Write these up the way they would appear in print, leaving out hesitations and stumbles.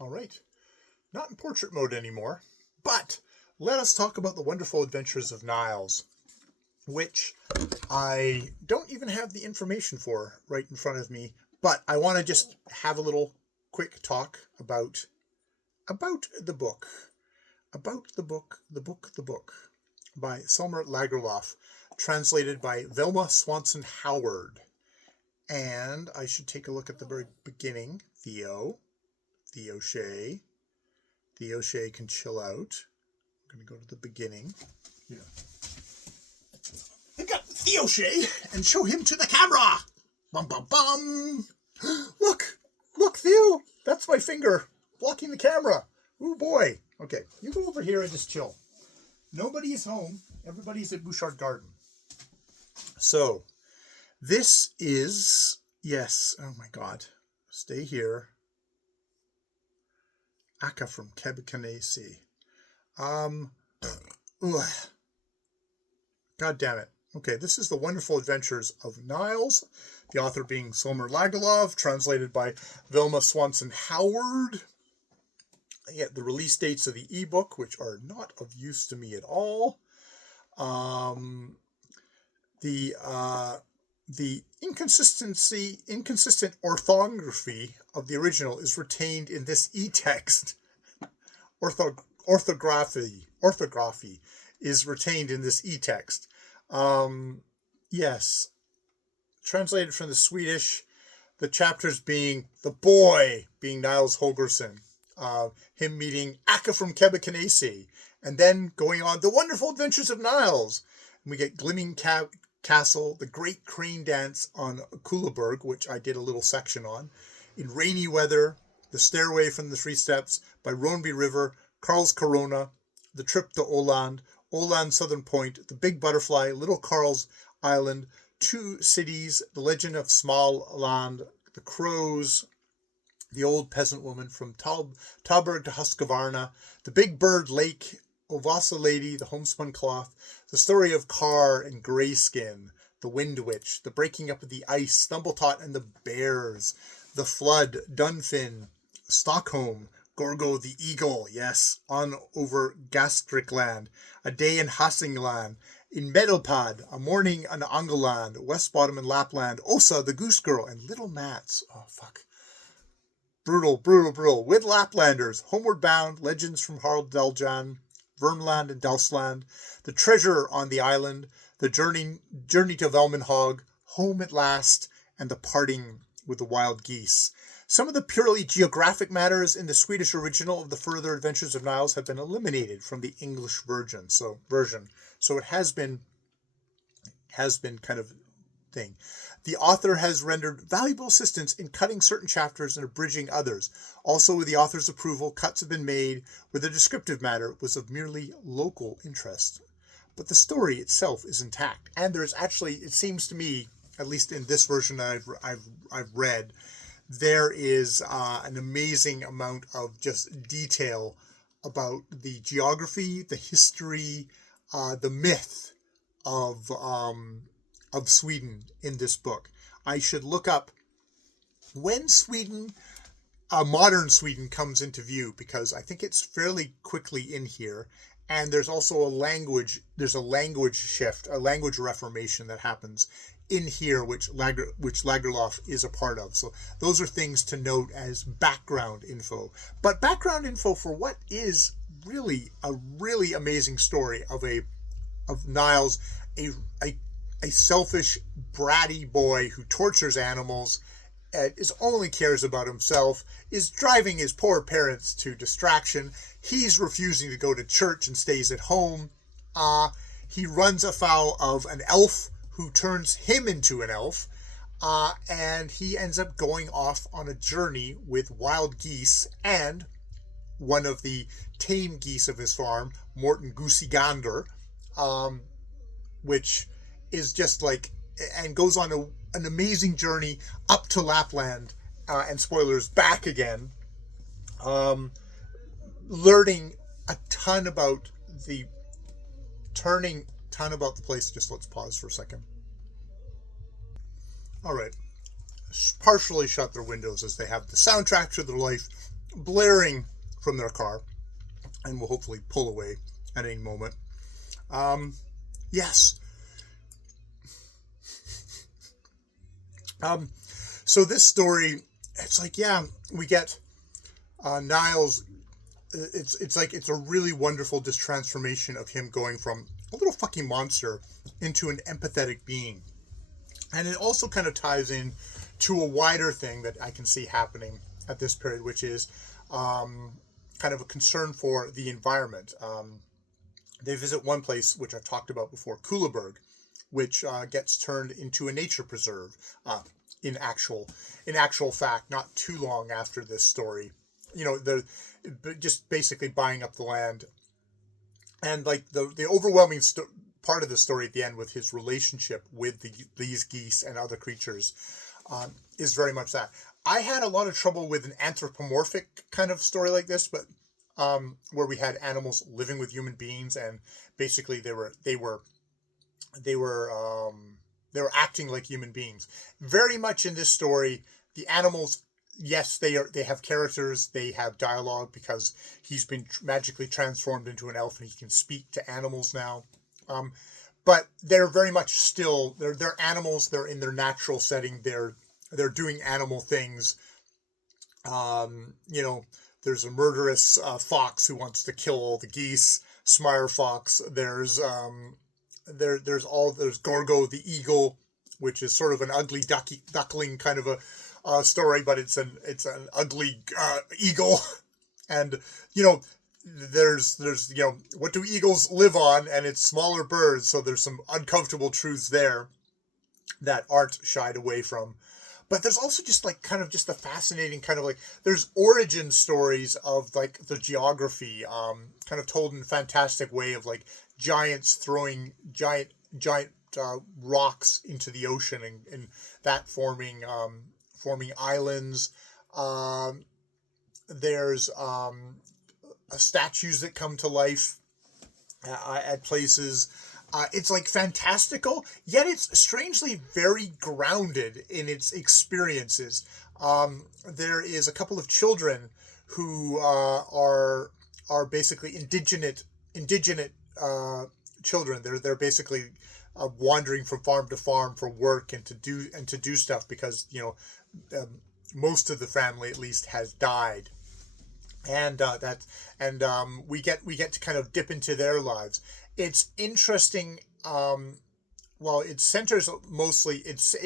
All right. Not in portrait mode anymore, but let us talk about the wonderful adventures of Niles, which I don't even have the information for right in front of me, but I want to just have a little quick talk about the book. About the book by Selmer Lagerlof, translated by Velma Swanson Howard. And I should take a look at the very beginning. Theo Shea can chill out. I'm going to go to the beginning. Yeah. I got Theo Shea and show him to the camera. Bum, bum, bum. Look, Theo. That's my finger blocking the camera. Ooh, boy. Okay, you go over here and just chill. Nobody is home. Everybody's at Bouchard Garden. So, this is, yes, oh my God. Stay here. Aka from Kebekanese. God damn it. Okay, this is The Wonderful Adventures of Niles, the author being Selmer Lagerlof, translated by Velma Swanson Howard. Yet the release dates of the ebook, which are not of use to me at all. The inconsistent orthography of the original is retained in this e-text. Orthography is retained in this e-text. Yes. Translated from the Swedish, the chapters being the boy being Niles Holgersson, him meeting Aka from Kebekanese, and then going on The Wonderful Adventures of Niles. And we get Glimming Castle, the Great Crane Dance on Kullaberg, which I did a little section on, In Rainy Weather, The Stairway from the Three Steps by Ronby River, Karl's Corona, The Trip to Åland, Åland Southern Point, The Big Butterfly, Little Karl's Island, Two Cities, The Legend of Småland, The Crows, The Old Peasant Woman from Talberg to Husqvarna, The Big Bird Lake, Ovasa Lady, The Homespun Cloth, The Story of Carr and Greyskin, The Wind Witch, The Breaking Up of the Ice, Stumbletot and the Bears, The Flood, Dunfin, Stockholm, Gorgo the Eagle, yes, On Over Gastrikland, A Day in Hasingland, In Medelpad, A Morning on Angoland, Westbottom in Lapland, Osa the Goose Girl, and Little Mats. Oh, fuck. Brutal. With Laplanders, Homeward Bound, Legends from Harald Deljan, Vermland and Dalsland, The Treasure on the Island, The Journey to Velmenhog, Home at Last, and The Parting with the Wild Geese. Some of the purely geographic matters in the Swedish original of The Further Adventures of Niles have been eliminated from the English version. So it has been kind of thing. The author has rendered valuable assistance in cutting certain chapters and abridging others. Also, with the author's approval, cuts have been made where the descriptive matter was of merely local interest. But the story itself is intact. And there's actually, it seems to me, at least in this version that I've read, there is an amazing amount of just detail about the geography, the history, the myth of Sweden in this book. I should look up when modern Sweden comes into view, because I think it's fairly quickly in here. And there's also a language shift, a language reformation that happens in here, which Lagerlof is a part of. So those are things to note as background info. But background info for what is really a really amazing story of Niles, a selfish, bratty boy who tortures animals, only cares about himself, is driving his poor parents to distraction. He's refusing to go to church and stays at home. He runs afoul of an elf who turns him into an elf. And he ends up going off on a journey with wild geese and one of the tame geese of his farm, Morten Gooseygander, which is just like, and goes on an amazing journey up to Lapland, and spoilers, back again, learning a ton about the place. Just let's pause for a second. All right. Partially shut their windows as they have the soundtrack to their life blaring from their car and will hopefully pull away at any moment. Yes. So this story, it's like, yeah, we get Niles. It's like it's a really wonderful transformation of him going from a little fucking monster into an empathetic being, and it also kind of ties in to a wider thing that I can see happening at this period, which is kind of a concern for the environment. They visit one place which I've talked about before, Kuliberg, which gets turned into a nature preserve. In actual fact, not too long after this story, they're just basically buying up the land, and like the overwhelming part of the story at the end with his relationship with these geese and other creatures is very much that. I had a lot of trouble with an anthropomorphic kind of story like this, but where we had animals living with human beings, and basically they were acting like human beings. Very much in this story, the animals, yes, they have characters, they have dialogue because he's been magically transformed into an elf and he can speak to animals now. But they're very much still they're animals. They're in their natural setting. They're doing animal things. There's a murderous fox who wants to kill all the geese. Smire fox. There's Gorgo the eagle, which is sort of an ugly duckling kind of a story, but it's an ugly eagle, and there's what do eagles live on, and it's smaller birds, so there's some uncomfortable truths there that aren't shied away from. But there's also just like kind of just a fascinating kind of like there's origin stories of like the geography, kind of told in a fantastic way of like giants throwing giant rocks into the ocean and that forming islands. There's statues that come to life at places. It's like fantastical, yet it's strangely very grounded in its experiences. There is a couple of children who are basically indigenous children. They're basically wandering from farm to farm for work and to do stuff because most of the family at least has died, and we get to kind of dip into their lives. It's interesting. Well, it centers mostly. It's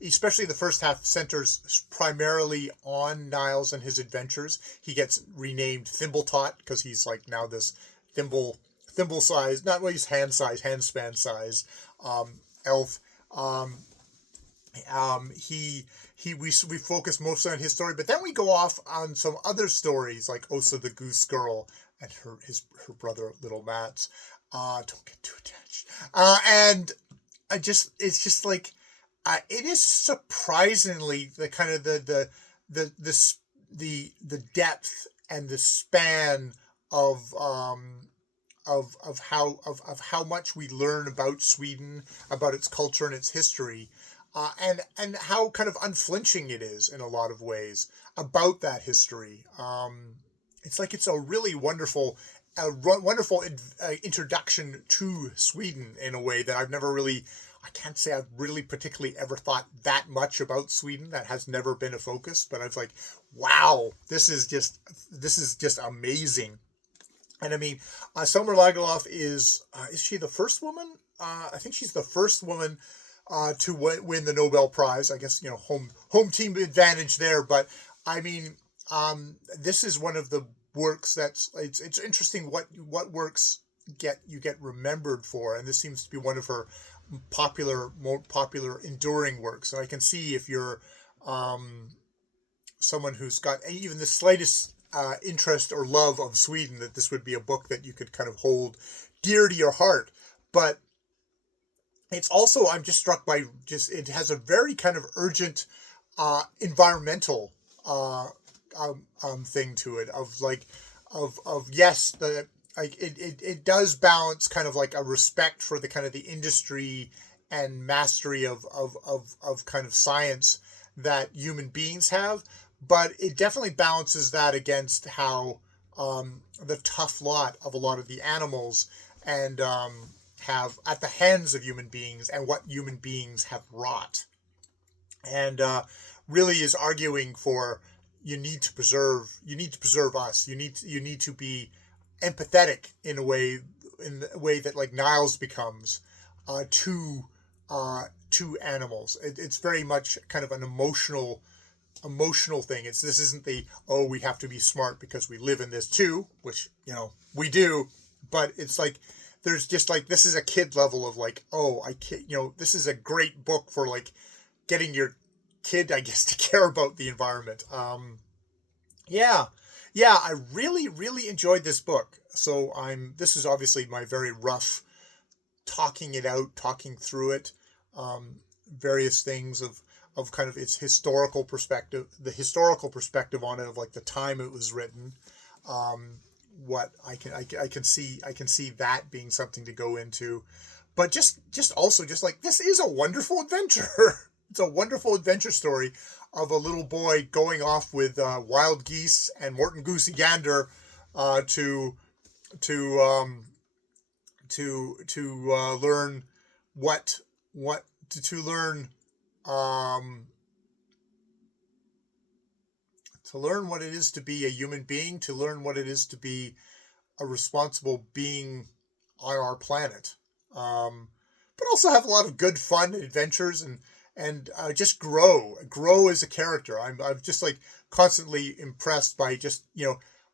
especially the first half centers primarily on Niles and his adventures. He gets renamed Thimbletot because he's like now this thimble size, not really handspan size elf. We focus mostly on his story, but then we go off on some other stories like Osa the Goose Girl and her brother Little Mats. Don't get too attached. And it's just like it is surprisingly the kind of the depth and the span of how much we learn about Sweden, about its culture and its history, and how kind of unflinching it is in a lot of ways about that history. It's like it's a really wonderful introduction to Sweden in a way that I can't say I've really particularly ever thought that much about Sweden. That has never been a focus, but I was like, wow, this is just amazing. And I mean, Selma Lagerlöf is she the first woman? I think she's the first woman to win the Nobel Prize. I guess home team advantage there, but I mean, this is one of the works that's it's interesting what works you get remembered for, and this seems to be one of her more popular enduring works. And I can see if you're someone who's got even the slightest interest or love of Sweden, that this would be a book that you could kind of hold dear to your heart. But it's also, I'm just struck by it has a very kind of urgent environmental thing to it of yes, it does balance kind of like a respect for the kind of the industry and mastery of kind of science that human beings have, but it definitely balances that against how the tough lot of a lot of the animals and have at the hands of human beings and what human beings have wrought, and really is arguing for you need to preserve us. You need to be empathetic in a way that like Niles becomes to animals. It's very much kind of an emotional thing. This isn't the, oh, we have to be smart because we live in this too, which we do, but it's like there's just like this is a kid level of like, oh, I can't, this is a great book for like getting your kid, I guess, to care about the environment. Yeah, yeah, I really enjoyed this book. So this is obviously my very rough talking it out, talking through it, various things of kind of its historical perspective, the historical perspective on it of like the time it was written. What I can see that being something to go into, but just also just like this is a wonderful adventure. It's a wonderful adventure story of a little boy going off with wild geese and Morton Goosey Gander to learn to learn um, to learn what it is to be a human being, to learn what it is to be a responsible being on our planet, but also have a lot of good fun and adventures and just grow as a character. I'm just like constantly impressed by just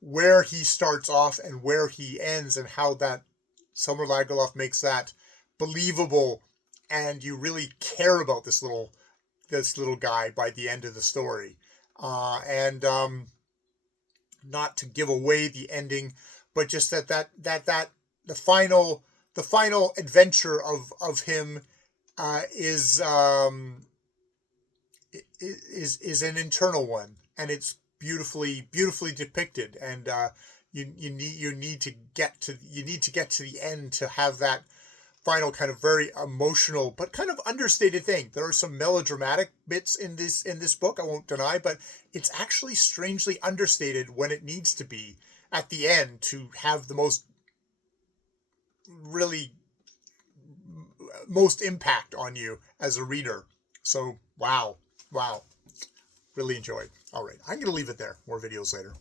where he starts off and where he ends and how that Summer Lagerlof makes that believable, and you really care about this little guy by the end of the story. And not to give away the ending, but just that the final adventure of him is an internal one, and it's beautifully depicted, and you need to get to the end to have that final kind of very emotional but kind of understated thing. There are some melodramatic bits in this book, I won't deny, but it's actually strangely understated when it needs to be at the end to have the most impact on you as a reader. So wow, really enjoyed. All right, I'm gonna leave it there. More videos later.